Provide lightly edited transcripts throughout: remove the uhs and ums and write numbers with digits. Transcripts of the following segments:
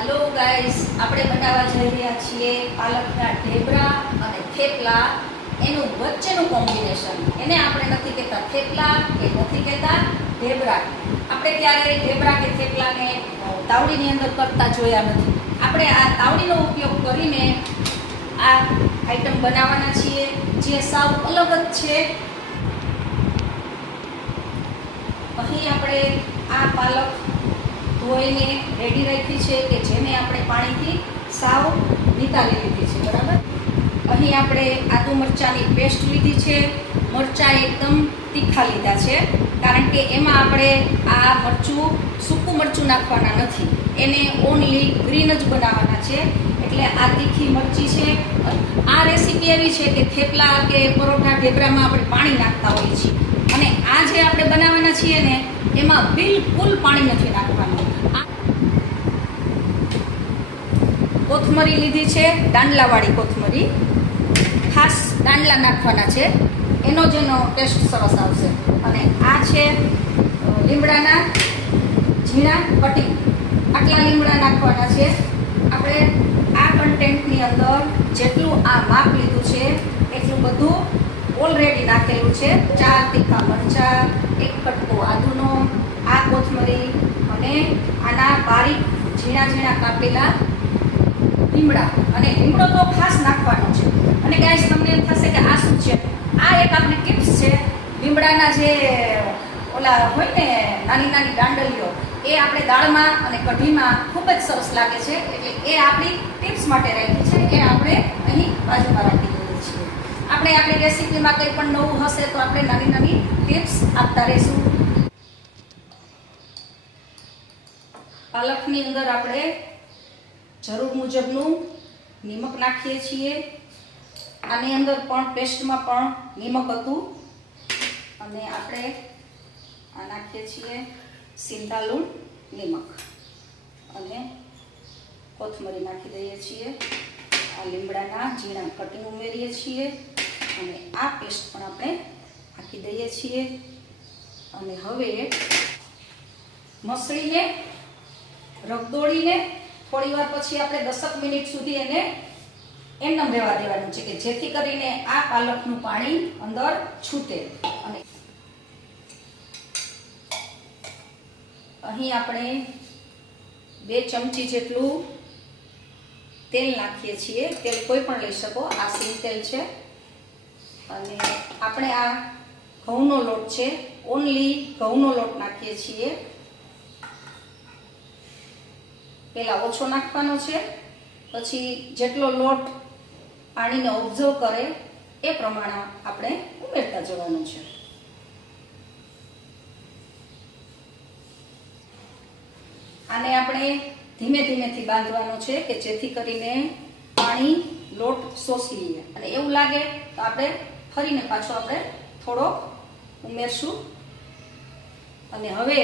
Hello guys, આપણે બનાવવા જઈ રહ્યા છીએ પાલકના ઢેબરા અને થેપલા એનું વચ્ચેનું કોમ્બિનેશન. એને આપણે નથી કહેતા થેપલા કે નથી કહેતા ઢેબરા. આપણે ક્યારે ઢેબરા કે થેપલાને તાવડીની અંદર કરતા જોયા નથી. આપણે આ તાવડીનો ઉપયોગ કરીને આ આઈટમ બનાવવાના છીએ જે સાવ અલગ જ છે. અહીં આપણે આ પાલક ધોઈને રેડી રાખી છે કે જેને આપણે પાણીથી સાવ નિતારી લીધી છે. બરાબર. અહીં આપણે આદુ મરચાંની પેસ્ટ લીધી છે. મરચાં એકદમ તીખા લીધા છે કારણ કે એમાં આપણે આ મરચું સૂકું મરચું નાખવાના નથી, એને ઓનલી ગ્રીન જ બનાવવાના છે. એટલે આ તીખી મરચી છે. આ રેસીપી એવી છે કે થેપલા કે પરોઠા ઢેબરામાં આપણે પાણી નાખતા હોઈએ છીએ અને આ જે આપણે બનાવવાના છીએ ને એમાં બિલકુલ પાણી નથી નાખવાનું. કોથમરી લીધી છે, દાંડલાવાળી કોથમરી, ખાસ દાંડલા નાખવાના છે, એનો જેનો ટેસ્ટ સરસ આવશે. અને આ છે લીમડાના ઝીણા કટિંગ, આટલા લીમડા નાખવાના છે. આપણે આ કન્ટેન્ટની અંદર જેટલું આ માપ લીધું છે એટલું બધું ઓલરેડી નાખેલું છે. 4 તીખા મરચાં, 1 કટકો આદુનો, આ કોથમરી અને આના બારીક ઝીણા ઝીણા કાપેલા લીમડા. અને લીમડો તો ખાસ નાખવાનો છે. અને ગાઈસ તમને એમ થશે કે આ શું છે? આ એક આપણી ટિપ્સ છે. લીમડાના જે ઓલા હોય ને નાની નાની દાંડલીઓ, એ આપણે દાળમાં અને કઢીમાં ખૂબ જ સરસ લાગે છે. એટલે એ આપણી ટિપ્સ માટે રાખી છે, એ આપણે અહીં બાજુમાં રાખી દઈએ છીએ. આપણે આપણી રેસીપીમાં કંઈ પણ નવું હશે તો આપણે નાની નાની ટિપ્સ આપતા રહીશું. પાલકની અંદર આપણે જરૂર મુજબનું નિમક નાખીએ છીએ. આની અંદર પણ પેસ્ટમાં પણ નિમક હતું. અને આપણે આ નાખીએ છીએ સિંધાલુણ નિમક અને કોથમરી નાખી દઈએ છીએ. આ લીમડાના ઝીણા કટિંગ ઉમેરીએ છીએ અને આ પેસ્ટ પણ આપણે નાખી દઈએ છીએ. અને હવે મસળીને રગદોળીને થોડી વાર પછી આપણે 10 મિનિટ સુધી એને એમને રહેવા દેવાનું છે કે જેથી કરીને આ પાલકનું પાણી અંદર છૂટે. અને અહીં આપણે 2 ચમચી જેટલું તેલ નાખીએ છીએ. તેલ કોઈ પણ લઈ શકો, આ સિંગ તેલ છે. અને આપણે આ ઘઉંનો લોટ છે, ઓનલી ઘઉંનો લોટ નાખીએ છીએ. પહેલાં ઓછો નાખવાનો છે, પછી જેટલો લોટ પાણીને ઓબ્ઝર્વ કરે એ પ્રમાણે આપણે ઉમેરતા જવાનું છે. આને આપણે ધીમે ધીમેથી બાંધવાનો છે કે જેથી કરીને પાણી લોટ શોષી લે. અને એવું લાગે તો આપણે ફરીને પાછો આપણે થોડો ઉમેરશું. અને હવે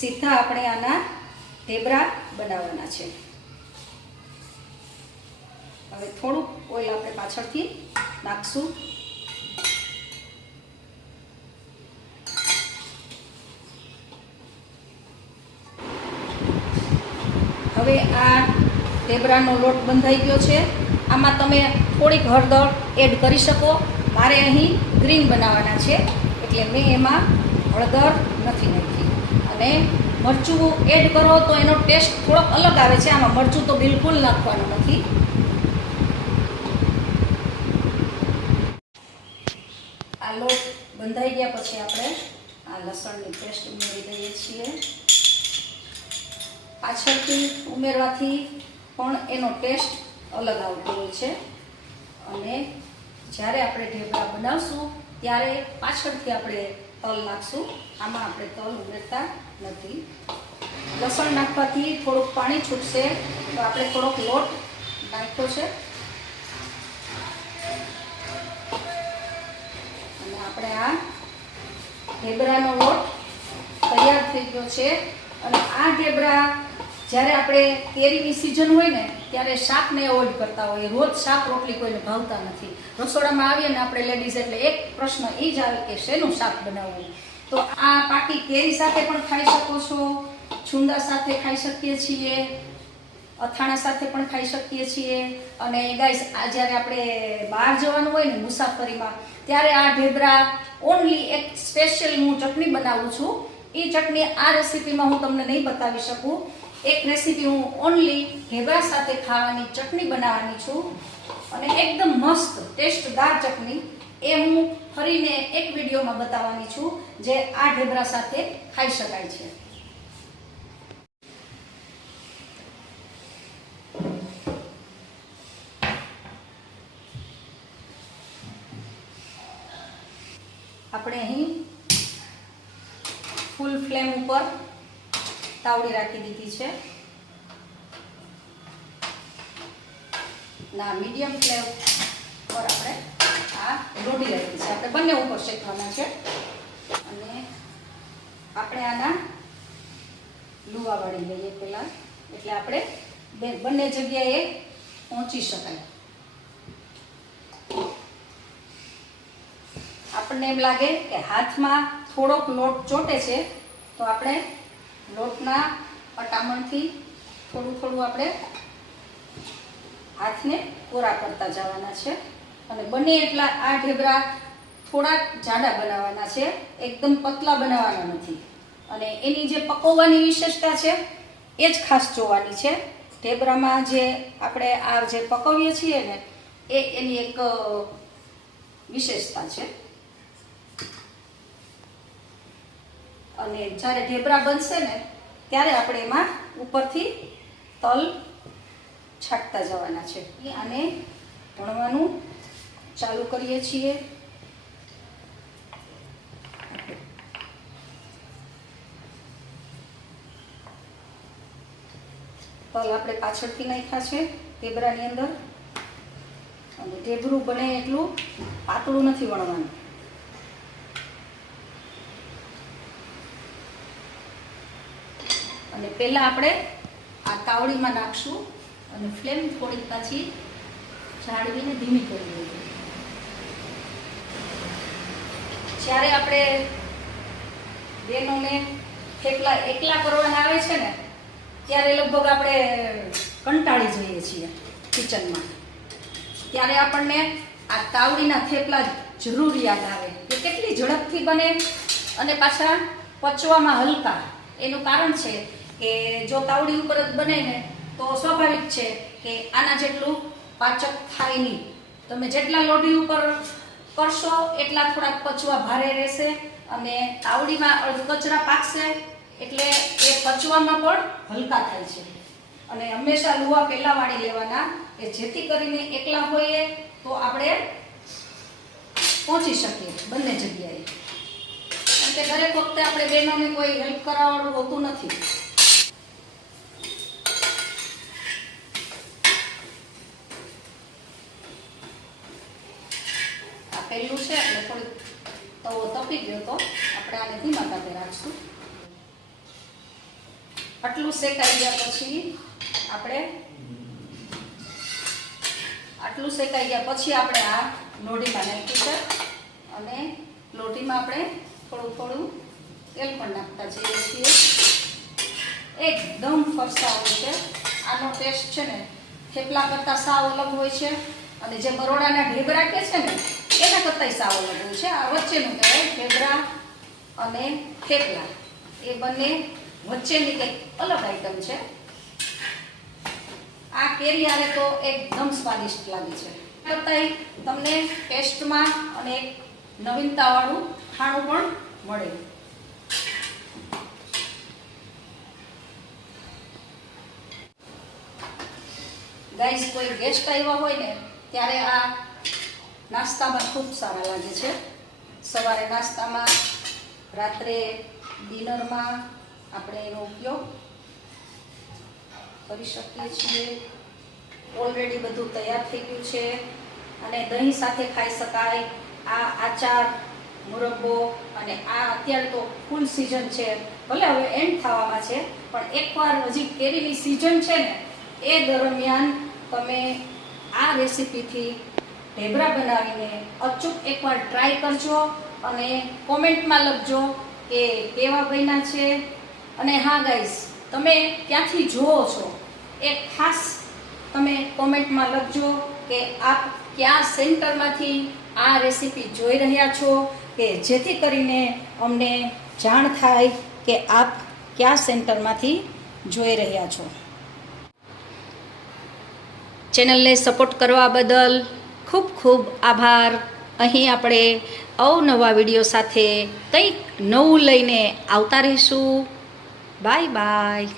સીધા આપણે આના ઢેબરા બનાવવાના છે. હવે થોડુંક ઓઇલ આપણે પાછળથી નાખશું. હવે આ ઢેબરાનો લોટ બંધાઈ ગયો છે. આમાં તમે થોડીક હળદર એડ કરી શકો. મારે અહીં ગ્રીન બનાવવાના છે એટલે મેં એમાં હળદર નથી નાખી. અને મરચું એડ કરો તો એનો ટેસ્ટ થોડોક અલગ આવે છે. આમાં મરચું તો બિલકુલ નાખવાનું નથી. આ લોટ બંધાઈ ગયા પછી આપણે આ લસણની પેસ્ટ ઉમેરી દઈએ છીએ. પાછળથી ઉમેરવાથી પણ એનો ટેસ્ટ અલગ આવતો હોય છે. અને જ્યારે આપણે ઢેબરા બનાવશું ત્યારે પાછળથી આપણે તલ નાખશું. આમાં આપણે તલ ઉમેરતા નથી. લસણ નાખવાથી થોડુંક પાણી છૂટશે તો આપણે થોડોક લોટ નાખ્યો છે. અને આપણે આ ઢેબરાનો લોટ તૈયાર થઈ ગયો છે. અને આ ઢેબરા જ્યારે આપણે કેરીની સિઝન હોય ને ત્યારે શાકને એવોઇડ કરતા હોઈએ. રોજ શાક રોટલી કોઈને ભાવતા નથી. રસોડામાં આવીએ ને આપણે લેડીઝ એટલે એક પ્રશ્ન એ જ આવે કે શેનું શાક બનાવવું. તો આ પાકી કેરી સાથે પણ ખાઈ શકો છો, છુંદા સાથે ખાઈ શકીએ છીએ. અથાણા સાથે પણ ખાઈ શકીએ છીએ. અને ગાઈસ આ જ્યારે આપણે બહાર જવાનું હોય ને મુસાફરીમાં, ત્યારે આ ઢેબરા ઓનલી એક સ્પેશિયલ હું ચટણી બનાવું છું. એ ચટણી આ રેસીપીમાં હું તમને નહીં બતાવી શકું. એક રેસીપી હું ઓનલી ઢેબરા સાથે ખાવાની ચટણી બનાવવાની છું, અને એકદમ મસ્ત ટેસ્ટદાર ચટણી એ હું ફરીને એક વિડીયોમાં બતાવવાની છું, જે આ ઢેબરા સાથે ખાઈ શકાય છે. આપણે અહીં ફૂલ ફ્લેમ ઉપર તાવડી રાખી દીધી છે. ના, મીડિયમ ફ્લેમ પર આપણે આ રોટી રાખી છે. આપણે બંને ઉપર શેકવાના છે. અને આપણે આના લુવા વાળી લઈએ પહેલા, એટલે આપણે બંને જગ્યાએ પહોંચી શકાય. આપણને એમ લાગે કે હાથમાં થોડોક લોટ ચોટે છે, તો આપણે લોટના અટામણથી થોડું થોડું આપણે હાથને કોરા કરતા જવાના છે. અને બને એટલા આ ઢેબરા થોડાક જાડા બનાવવાના છે, એકદમ પતલા બનાવવાના નથી. અને એની જે પકવવાની વિશેષતા છે એ જ ખાસ જોવાની છે. ઢેબરામાં જે આપણે આ જે પકવીએ છીએ ને, એ એની એક વિશેષતા છે. અને જ્યારે ઢેબરા બનશે ને, ત્યારે આપણે એમાં ઉપરથી તલ છાંટતા જવાના છે. આને વણવાનું ચાલુ કરીએ છીએ. તલ આપણે પાછળથી નાખ્યા છે ઢેબરાની અંદર. અને ઢેબરું બને એટલું પાતળું નથી વણવાનું. અને પહેલા આપણે આ તાવડીમાં નાખશું અને ફ્લેમ થોડીક પાછી જાળવીને ધીમી કરી દઈએ. જ્યારે આપણે બહેનોને થેપલા એકલા કરવાના આવે છે ને, ત્યારે લગભગ આપણે કંટાળી જઈએ છીએ કિચનમાં. ત્યારે આપણને આ તાવડીના થેપલા જરૂર યાદ આવે કે કેટલી ઝડપથી બને અને પાછા પચવામાં હલકા. એનું કારણ છે કે જો તાવડી ઉપર જ બને ને, તો સ્વાભાવિક છે કે આના જેટલું પાચક થાય નહીં. તમે જેટલા લોઢી ઉપર કરશો એટલા થોડાક પચવા ભારે રહેશે, અને તાવડીમાં અડકચરા પાકશે એટલે એ પચવામાં પણ હલકા થાય છે. અને હંમેશા લુવા પહેલા વાળી લેવાના, કે જેથી કરીને એકલા હોઈએ તો આપણે પહોંચી શકીએ બંને જગ્યાએ. કારણ કે દરેક વખતે આપણે બહેનોને કોઈ હેલ્પ કરાવવાનું હોતું નથી. આ પહેલું છે એટલે થોડીક તવો તપી ગયો, તો આપણે આને ધીમા તાપે રાખશું. આટલું શેકાઈ ગયા પછી આપણે આ લોઢીમાં નાખ્યું છે. અને લોઢીમાં આપણે થોડું થોડું તેલ પણ નાખતા જઈએ છીએ. એકદમ ફરસા હોય છે. આનો ટેસ્ટ છે ને થેપલા કરતાં સાવ અલગ હોય છે. અને જે બરોડાના ઢેબરા કે છે ને, એના કરતાંય સાવ અલગ હોય છે. આ વચ્ચેનું કહેવાય ઢેબરા અને થેપલા. એ બંને વચ્ચેની કંઈક અલગ આઈટમ છે. આ કેરી આવે તો એકદમ સ્વાદિષ્ટ લાગે છે. કરતાંય તમને ટેસ્ટમાં અને એક નવીનતાવાળું ખાણું પણ મળે. ગાઈસ, કોઈ ગેસ્ટ આવ્યા હોય ને, ત્યારે આ નાસ્તામાં ખૂબ સારા લાગે છે. સવારે નાસ્તામાં, રાત્રે ડિનરમાં આપણે એનો ઉપયોગ કરી શકીએ છીએ. ઓલરેડી બધું તૈયાર થઈ ગયું છે અને દહીં સાથે ખાઈ શકાય. આ આચાર, મુરબ્બો, અને આ અત્યારે તો ફૂલ સિઝન છે. ભલે હવે એન્ડ થવામાં છે, પણ એકવાર હજી કેરીની સિઝન છે ને, એ દરમિયાન તમે આ રેસીપીથી ઢેબરા બનાવીને અચૂક એકવાર ટ્રાય કરજો અને કોમેન્ટમાં લખજો કે કેવા બન્યા છે. અને હા ગાઈસ, તમે ક્યાંથી જુઓ છો એક ખાસ તમે કોમેન્ટમાં લખજો કે આપ કયા સેન્ટરમાંથી આ રેસીપી જોઈ રહ્યા છો, કે જેથી કરીને અમને જાણ થાય કે આપ કયા સેન્ટરમાંથી જોઈ રહ્યા છો. ચેનલને સપોર્ટ કરવા બદલ ખૂબ ખૂબ આભાર. અહીં આપણે અવનવા વિડીયો સાથે કંઈક નવું લઈને આવતા રહીશું. Bye bye.